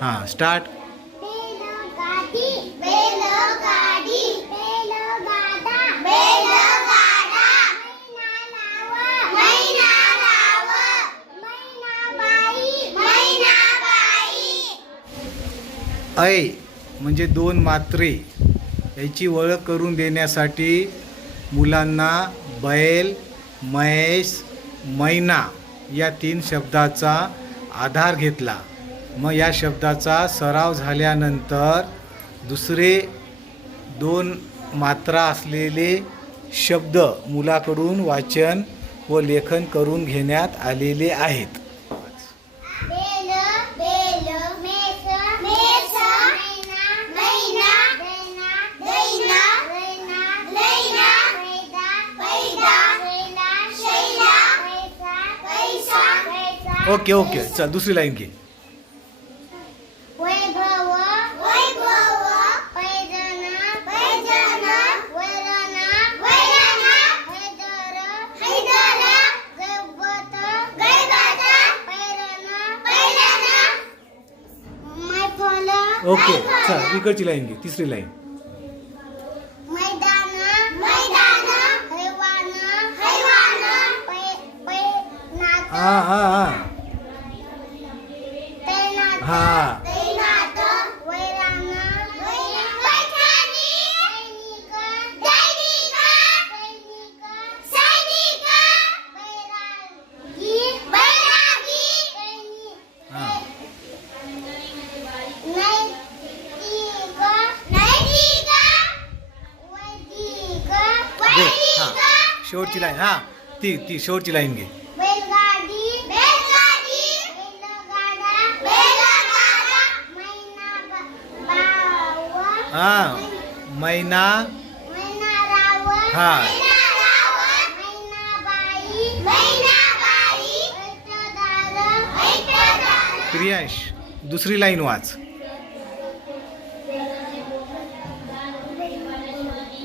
हां स्टार्ट. बैलगाडी बैलगाडी बैलगाडा बैलगाडा मैना लाव मैनाबाई मैनाबाई. ऐ म्हणजे दोन मात्रे याची ओळख करून देण्यासाठी मुलांना बैल, म्हैस, मैना या 3 शब्दाचा आधार घेतला. मग या शब्दाचा सराव झाल्यानंतर दुसरे 2 मात्रा असलेले शब्द मुलाकडून वाचन व लेखन करून घेण्यात आलेले आहेत. बैल बैल मेस मेस मैना मैना दैना दैना दैना पैदा पैदा शैला पैसा पैसा. ओके ओके चल दुसरी लाईन घे. वैभव वैभव पैजन पैजन वैरण वैरण हैदर हैदर गैबत गैबत पैरण पैरण मैफल ओके चल इकडची लाईन घे. तिसरी लाईन. मैदान मैदान हैवान हैवान पै पै नात हां हां हां तैनात हां तैनात वैराण पैठाणी सैनिक दैनिक सैनिक बैरागी बैरागी हां नैतिक नैतिक वैदिक हां वैदिक शेवटची लाईन. हां ती शेवटची लाईन घे. बैलगाडी बैलगाडी बैलगाडा बैलगाडा मैना बाव हां मैना मैना राव हा. मैना राव मैनाबाई मैनाबाई ऐटदार ऐटदार. प्रियांश दुसरी लाईन वाच.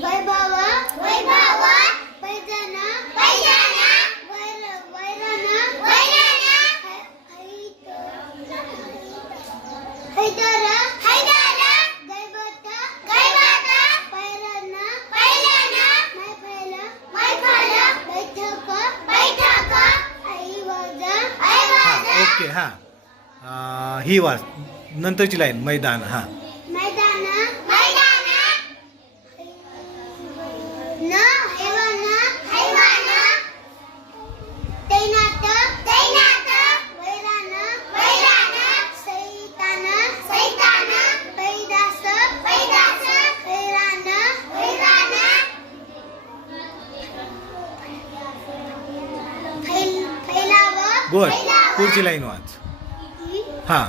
वैभव वैभव पैजन पैजन वैरण वैरण हैदर हैदर गैबत गैबत पैरण पैरण मैफल मैफल बैठक बैठक ऐवज हां ऐवज. ओके हां ही वाच नंतरची लाईन मैदान. हां मैदान मैदान न हैवान हैवान तैनात तैनात वैराण वैराण सैतान सैतान पैदास पैदास हैराण हैराण फैलाव गुड. फैलाव. पुढची लाईन वाच. हां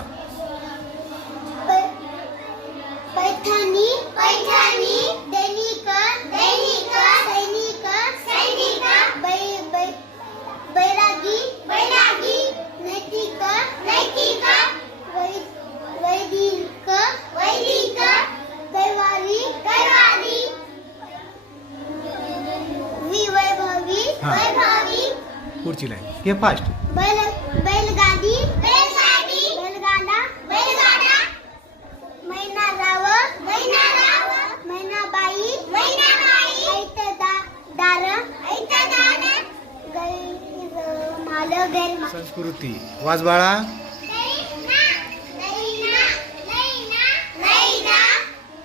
पैठाणी पैठाणी दैनिक दैनिक सैनिक सैनिक बैरागी बैरागी नैतिक नैतिक वैदिक वैदिक कैवारी कैवारी वैभवी हा. वैभवी. पुढची लाईन घे फास्ट. बैलगाडी बैलगाडी बैलगाडा बैलगाडा मैना राव मैनाबाई मैनाबाई ऐटदार ऐटदार गैरमाल गैरमाल. संस्कृती वाच बाळा. दैना दैना दैना दैना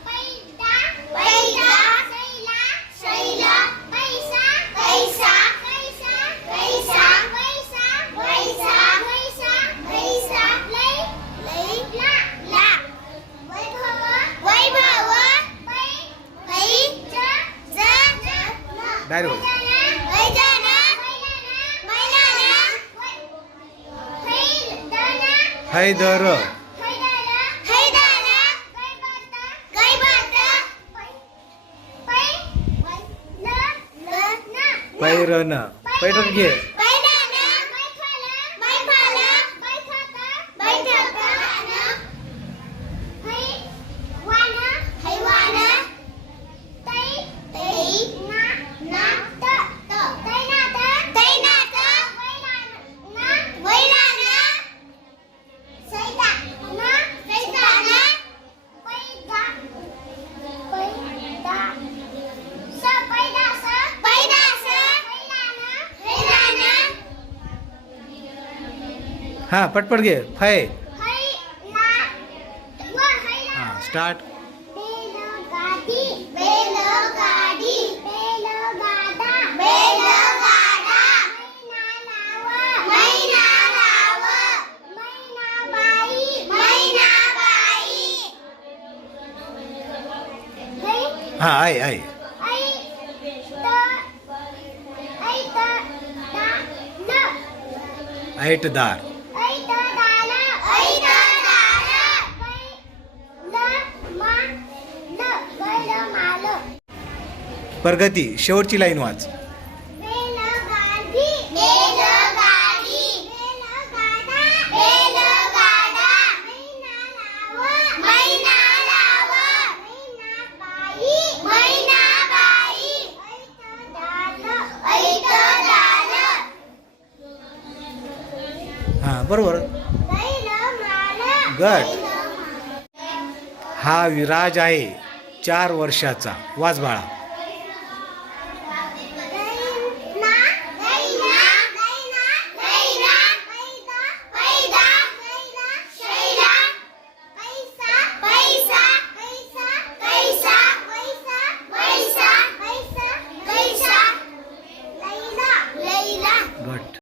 पैदा पैदा शैला शैला पैसा पैसा पैसा पैसा पैसा पैसा पैसा पैसा लै लै ला ला. वैभव वैभव पै पै ज डायरेक्ट बोल. पैजन मैदान हैदर पैरण पैठण घे. हां पटपट घे फै हैला व हैला हां स्टार्ट बैलगाडी बैलगाडी बैलगाडा बैलगाडा मैना लाव मैनाबाई मैनाबाई हां आहे आहे ऐटदार प्रगती शेवटची लाईन वाच हां बरोबर गट हा विराज आहे 4 वर्षाचा वाच बाळा